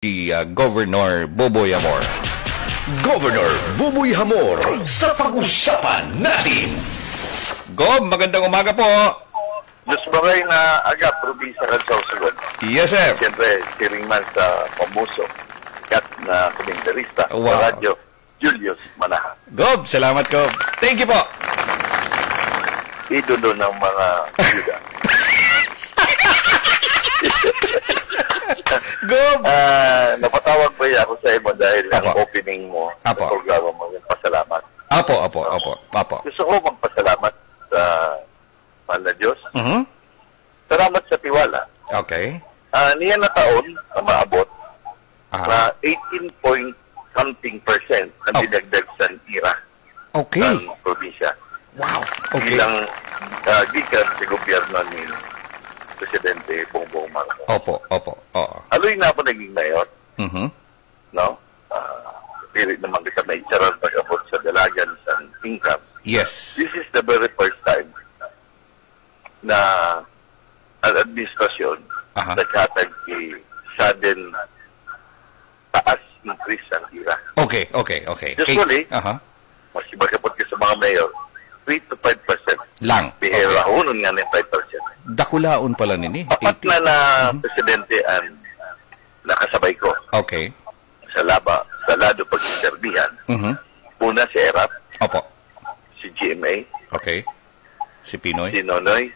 si Governor Boboy Amor. Governor Boboy Amor sa pag-usapan natin. Gob, magandang umaga po. Diyos bagay na aga, probinsya ka sa usagon. Yes, sir. Siyempre, siringman sa pamuso. Kat na komentarista sa radyo, Julius Manaha. Gob, salamat, Gob. Thank you po. Idolo ng mga ayuda. Gob! Napatawag pa ako sa iyo dahil ang opening mo sa programa mo, yung pasalamat. Apo. Gusto ko magpasalamat sa mahal na Diyos. Salamat sa tiwala. Okay. Niyan na taon na maabot na 18.something% ang dinagdag sa IRA ng probinsya. Wow. Okay. Bilang gikan sa gobyerno ni Presidente Bongbong Marcos. Opo. Aloy na ako naging mayor. No? Pilit naman kita na itsaran pag-abot sa dalagan sa income. Yes. This is the very first time na ang administrasyon nagkatag sudden taas increase ang IRA. Okay. Usually, mas ibagapot ka sa mga mayor, 3 to 5% lang. Bihira, hunon nga ng 5%. Dakulaon pala nini. Apat na presidente ang nakasabay ko. Okay. Sa lado pag-serbihan. Una si ERAP. Opo. Si GMA. Okay. Si Pinoy. Si Nonoy.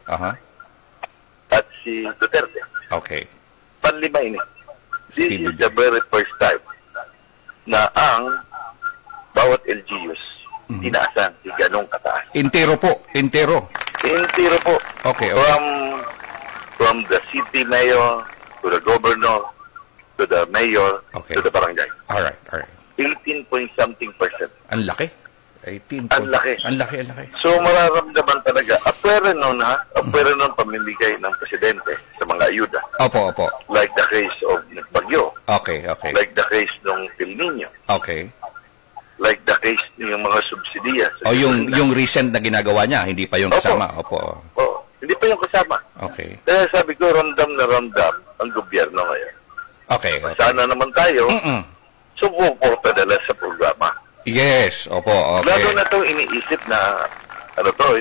At si Duterte. Okay. Panlima ini. This is the very first time na ang bawat LGUs tinaasan si ganong kataas. Intero po. Intero po. Okay. From the city mayor to the governor to the mayor to the barangay. Alright. 18.something%. Ang laki. 18. Ang laki. So mararamdaman talaga. Apwera nun pamimigay ng presidente sa mga ayuda. Opo. Like the case of Bagyo. Okay. Like the case ng El Nino. Okay. Like the case ng mga subsidiya. Yung recent na ginagawa niya, hindi pa yung kasama. Opo. Hindi pa yung kasama. Okay. Kaya sabi ko, ramdam na ramdam ang gobyerno ngayon. Okay. Sana naman tayo, sumuporta dala sa programa. Yes, opo. Okay. Lalo na ito iniisip na,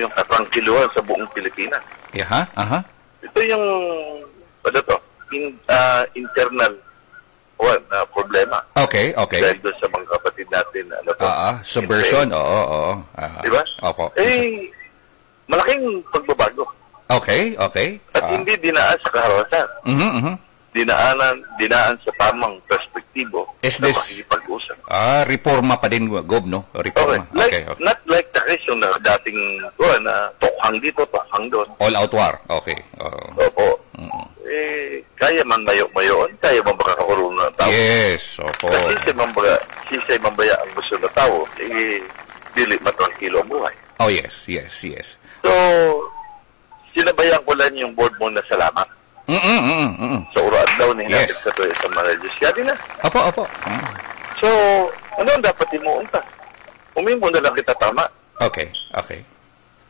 yung katrangkiluhan sa buong Pilipinas. Ito yung, internal na problema. Okay. Dahil doon sa mga kapatid natin, subversion, oo. Diba? Opo. Malaking pagbabago. Okay. At hindi dinaan sa kaharasan. Dinaan sa tamang perspektibo na makikipag-usap. Reforma pa din, Gob, no? Reforma. Okay. Not like the case yung dating na tokhang dito, tokhang doon. All-out war. Okay. Opo. Kaya man mayo-mayoon, kaya man makakaroon ng tao. Yes, opo. Kasi say mambaya ang gusto na tao, dili matrangkilo ang buhay. Oh, yes. So, sinabayan ko lang yung board mo na salamat. Sa uraan daw ni natin sa mga regisyari na. Opo. So, ano ang dapat imuunta? Umimbo na lang kita tama. Okay.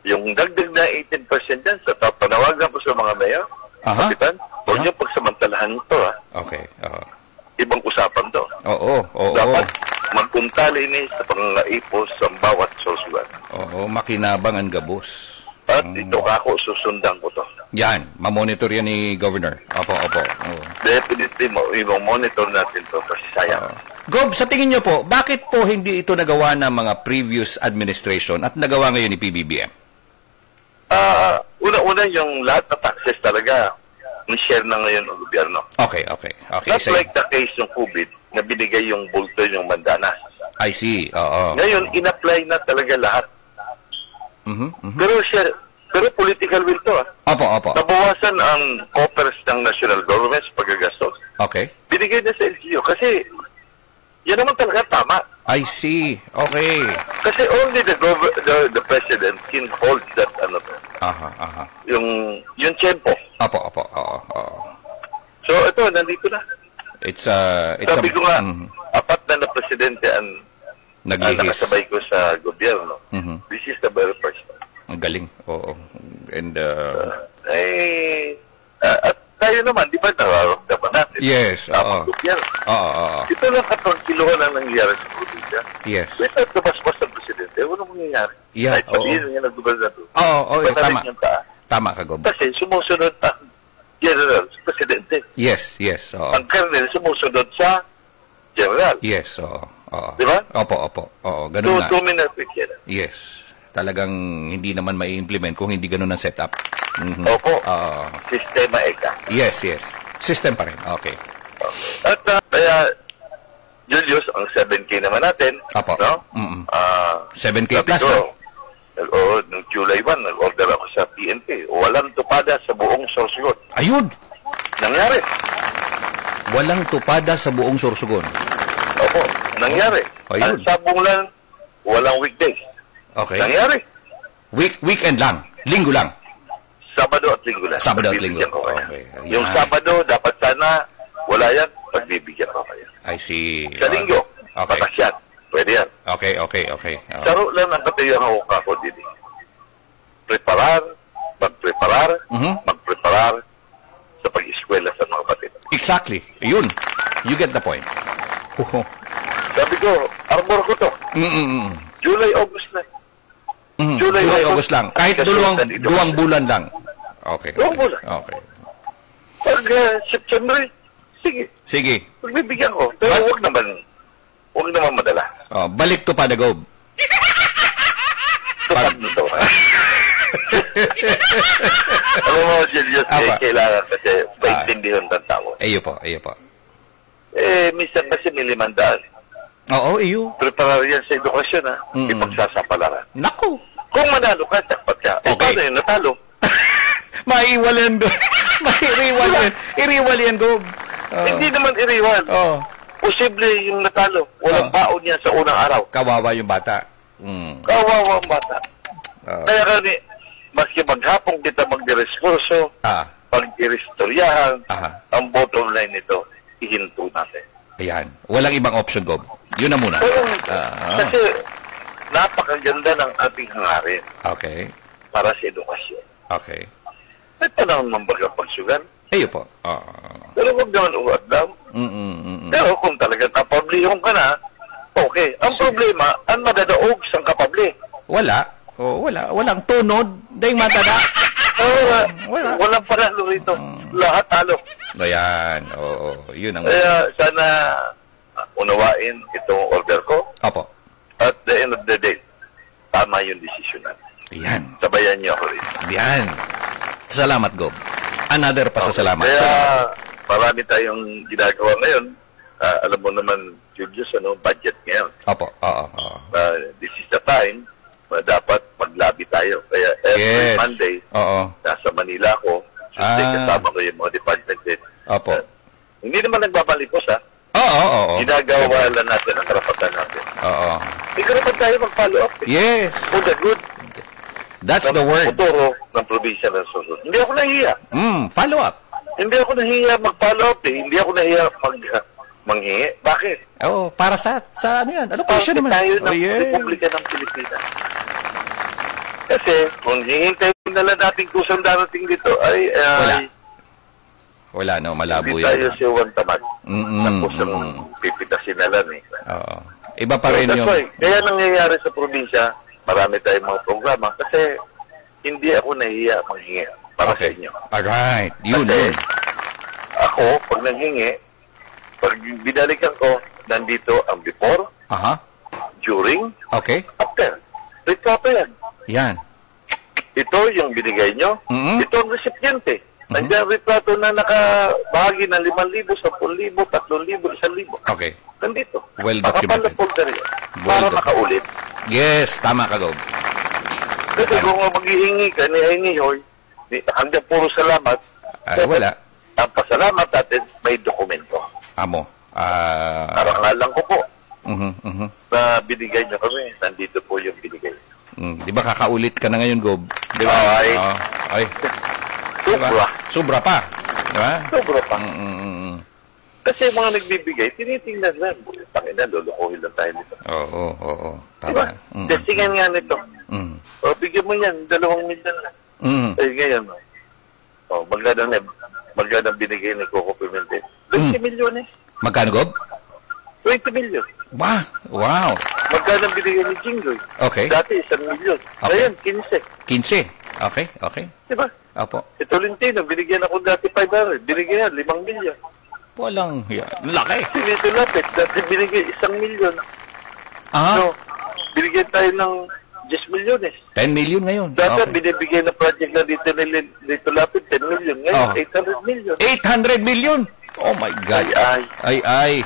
Yung dagdag na 18% yan, sa panawagan ko sa mga mayor, kapitan, huwag niyo pagsamantalahan ito. Okay. Ibang usapan to. Oo. Dapat magkuntali ni sa pangaipos sa bawat susugan. Oo, makinabang ang gabos. At ito ako, susundan ko to. Yan, mamonitor yan ni Governor. Opo. Definitely, i-monitor natin to kasi sayang. Gob, sa tingin niyo po, bakit po hindi ito nagawa ng mga previous administration at nagawa ngayon ni PBBM? Una-una yung lahat na taxes talaga ni-share na ngayon ng gobyerno. Okay. Not like the case ng COVID na binigay yung bulto yung mandanas. I see. Oo. Ngayon, in-apply na talaga lahat. Pero political will to. Opo. Nabawasan ang coffers ng national government sa paggagastos. Okay. Binigay na sa LGU kasi yan naman talaga tama. I see. Okay. Kasi only the president can hold that yung tempo. Opo. So ito, nandito na. Sabi ko nga, apat na presidente ang nakasabay ko sa gobyerno. This is the very first time. Ang galing. Oo. And at tayo naman, di ba, nararamdaman natin. Yes, oo. Ito lang kiluhan ang nangyayari sa probinsya. Yes. Without tumaspas ng presidente, walang mangyayari. Yeah, kahit sabihin niya nag-gobernador. Oo, tama. Tama ka, Gob. Kasi sumusunod ang general sa presidente. Yes, oo. Ang colonel sumusunod sa general. Yes, oo. Di ba? Opo. Oo, ganun na. Two-minute yan. Yes. Talagang hindi naman mai-implement kung hindi ganun ang setup. Opo. Sistema eka. Yes. System pa rin. Okay. At kaya, Julius, ang 7K naman natin. Opo. No? 7K plus na. Oo, noong July 1, nag-order ako sa PNP. Walang tupada sa buong Sorsogon. Ayun! Nangyari. Walang tupada sa buong Sorsogon. Opo, nangyari. Ayun. Ang sabong lang, walang weekdays. Okay. Nangyari. Weekend lang. Linggo lang. Sabado at linggo lang. Sabado at linggo. Okay. Yung Sabado, dapat sana, wala yan, pagbibigyan ko kayo. I see. Sa linggo, okay. patas yan. Pwede yan. Okay. Saro lang ang katayang hawak ako din. Magpreparar sa pag-eskwela sa mga batid. Exactly. Yun. You get the point. Sabi ko, armor ko to. July, August na. July, August lang. Kahit duwang bulan lang. Okay. Duwang bulan. Okay. Pag September, sige. Pagbibigyan ko. Pero huwag naman madala. Balik to pa, Gob. Tupad na to. Alam mo, Julius, kailangan kasi maintindihan ng tao. Iyo po. Minsan kasi may 500. Oo, iyo. Preparar yan sa edukasyon, ha? Ipagsasapalaran. Naku! Kung manalo ka, takpat ka. Okay. Paano yung natalo? Maiwal yan doon. Iriwal yan, Gob. Hindi naman iriwal. Posible yung natalo. Walang baon yan sa unang araw. Kawawa yung bata. Kawawa ang bata. Kaya kani, maski maghapong kita magdireskurso, pag-irestoryahan, ang bottom line nito, ihinto natin. Ayan. Walang ibang option, Gob. Yun na muna. Kasi napakaganda ng ating hangarin. Okay. Para sa edukasyon. Okay. Ito naman mambaga pagsugan. Iyo po. Pero huwag naman uwag daw. Pero kung talagang kapablihong ka na, okay. Ang problema, ang madadaog sa kapabli. Wala. Walang tunod. Dahil matada. Wala. Walang panalo rito. Lahat talo. Ayan. Yun ang... Kaya sana unawain itong order ko. Opo. At the end of the day, tama yung desisyon natin. Ayan. Sabayan niyo ako rin. Ayan. Salamat, Gob. Another pasasalamat. Kaya marami tayong ginagawa ngayon. Alam mo naman, Julius, budget ngayon. Opo. This is the time dapat mag-lobby tayo. Kaya every Monday, nasa Manila ako. Tuesday, kasama ko yung mga department head. Opo. Hindi naman nagbabalipos, ha? Oo. Ginagawa lang natin ang karapatan natin. May karapatan tayo mag-follow up. Yes. For the good. That's the word. Futuro ng probinsya ng susunod. Hindi ako nahiya. Follow up. Hindi ako nahiya mag-follow up. Hindi ako nahiya manghingi. Bakit? Para sa ano yan? Ano question naman? Tayo ng Republika ng Pilipinas. Kasi kung hihintayin na lang natin kusang darating dito, wala, no? Malabo yan. Hindi tayo si Juan Tamad. Kusang pipitasin na lang, Iba pa rin yung... Kaya nangyayari sa probinsya, marami tayong mga programa kasi hindi ako nahiya manghingi para sa inyo. Alright. Yun. Ako, pag nanghingi, pag binalikan ko, nandito ang before, during, after. Retrato yan. Yan. Ito yung binigay nyo. Ito ang recipiente. Nandiyan retrato na nakabahagi ng 5,000, 10,000, 3,000, 1,000. Okay. Nandito. Well documented. Para makaulit. Yes, tama ka, Gob. Kasi kung maghihingi ka, nihingi, hanggang puro salamat. Wala. Ang pasalamat natin, may dokumento. Amo. Karangalan ko po. Na binigay nyo kami. Nandito po yung binigay. Di ba kakaulit ka na ngayon, Gob? Di ba? Ay. Sobra. Sobra pa. Di ba? Sobra pa. Kasi mga nagbibigay, tinitingnan lang. Pangina, lulukuhin lang tayo nito. Oo. Tama. Diba? Testingan nga nito. Bigyan mo yan, 2 million lang. Ngayon, magkano na, magkano binigay ni Coco Pimentel? 20 milyon eh. Magkano, Gob? 20 milyon. Wow. Magkano binigay ni Jinggoy? Okay. Dati 1 milyon. Okay. Ngayon, 15. 15. Okay. Diba? Opo. Si Tolentino, binigyan ako dati 500. Binigyan 5 milyon. Walang, laki. Si Lito Lapid, dati binigay 1 milyon. Ah? So, binigyan tayo ng 10 milyon eh. 10 million ngayon. Dati Okay. binibigay na project na dito ni Lito Lapid, 10 milyon. Ngayon, 800 milyon. 800 million? Oh my God. Ay.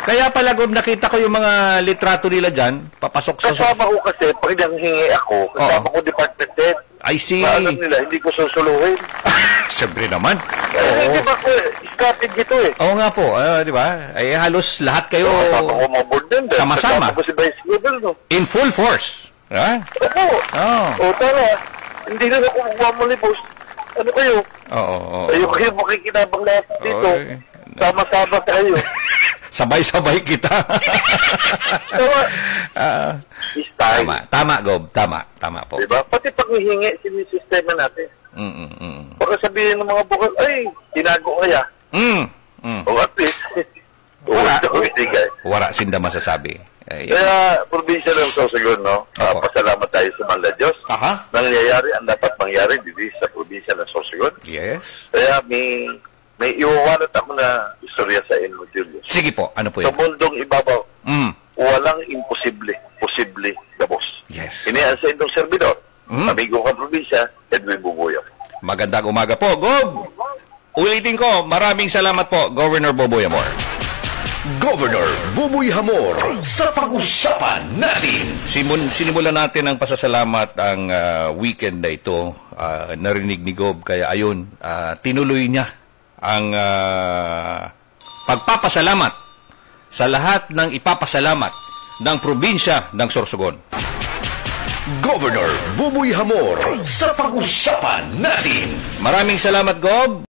Kaya pala, Gob, nakita ko yung mga litrato nila dyan, papasok sa... Kasama ko kasi, pag nanghingi ako, kasama ko department head. I see. Alam nila, hindi ko susuluhin. Siyempre naman. Hindi ba ko, strategy to eh. Oo nga po, di ba? Ay halos lahat kayo Kasama ko mga board member. sama-sama. Kasama ko si Vice Governor. In full force. Ha? Opo. O tara, hindi na ako magkuha mo ni boss. Ano kayo? Oo. Kayo makikinabang lahat dito. Okay. Sama-sama kayo. Sabay-sabay kita. Tama. Style. Tama, Gob. Tama po. Diba? Pati pag hihingi, sinisistema natin. Baka sabihin ng mga bukal, ay, tinago kaya. O at least, Wala sinda masasabi. Kaya, probinsya ng Sorsogon, no? Pasalamat tayo sa Mala Diyos. Nangyayari, ang dapat mangyari dito sa probinsya ng Sorsogon. Yes. Kaya may iwawalat ako na istorya sa inyo, Julius. Sige po, ano po Sa yun? mundong ibabaw, walang imposible. Posible na boss. Yes. Iniyan sa inyong servidor, amigo ka probinsya, Edwin Bubuyo. Magandang umaga po, Gob. Ulitin ko, maraming salamat po, Governor Boboy Amor. Governor Buboy Hamor sa pag-usapan natin. Sinimulan natin ang pasasalamat ang weekend na ito. Narinig ni Gob, kaya ayun, tinuloy niya ang pagpapasalamat sa lahat ng ipapasalamat ng probinsya ng Sorsogon. Governor Buboy Hamor sa pag-usapan natin. Maraming salamat, Gob.